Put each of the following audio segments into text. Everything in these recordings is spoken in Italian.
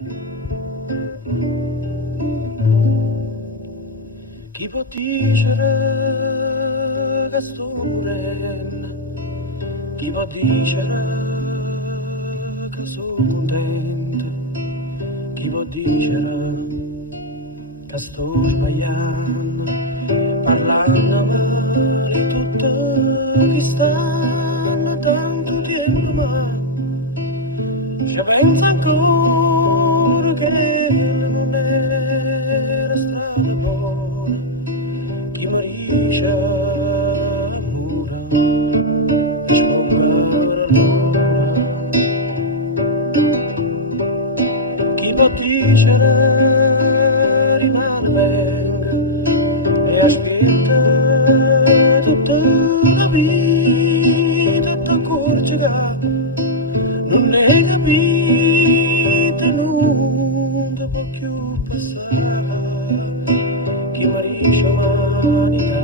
Chi può dicere che sono chi può dicere che sono contento, chi può dire che sto sbagliando, parlando male tutte che stanno tanto tempo ma ci penso ancora che non era stato buono, chi mi dice chi può dicere rimane bene e aspetta tutta la vita per corteggiare non ne hai capito non ti può più passare chi mi dice l'umanità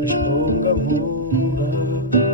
risponde amore